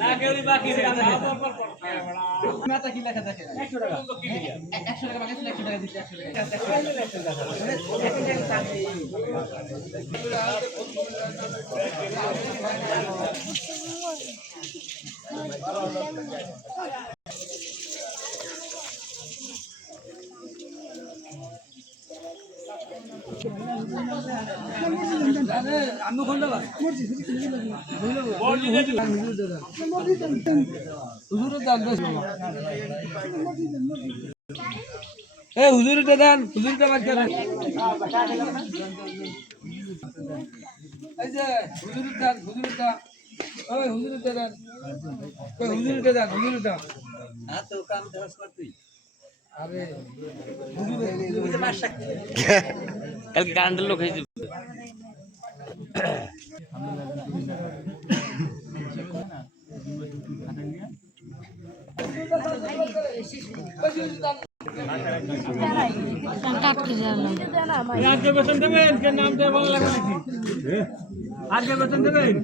না কেউ বাকি মাথা কি লেখা দেখেন 100 টাকা 100 টাকা বাকি 100 টাকা দিতে 100 টাকা হুজুরটা দেন হুজুরটা বাদ করেন এই যে হুজুরটা ওই হুজুরটা দেন ওই হুজুরটা না তো কাম দরস করতেই আরে হুজুরে মাশা কালকে কারেন্টের লোক হয়েছে আজকে বেতন দেবেন কে নাম দেওয়া ভালো লাগে নাকি আজকে বেতন দেবেন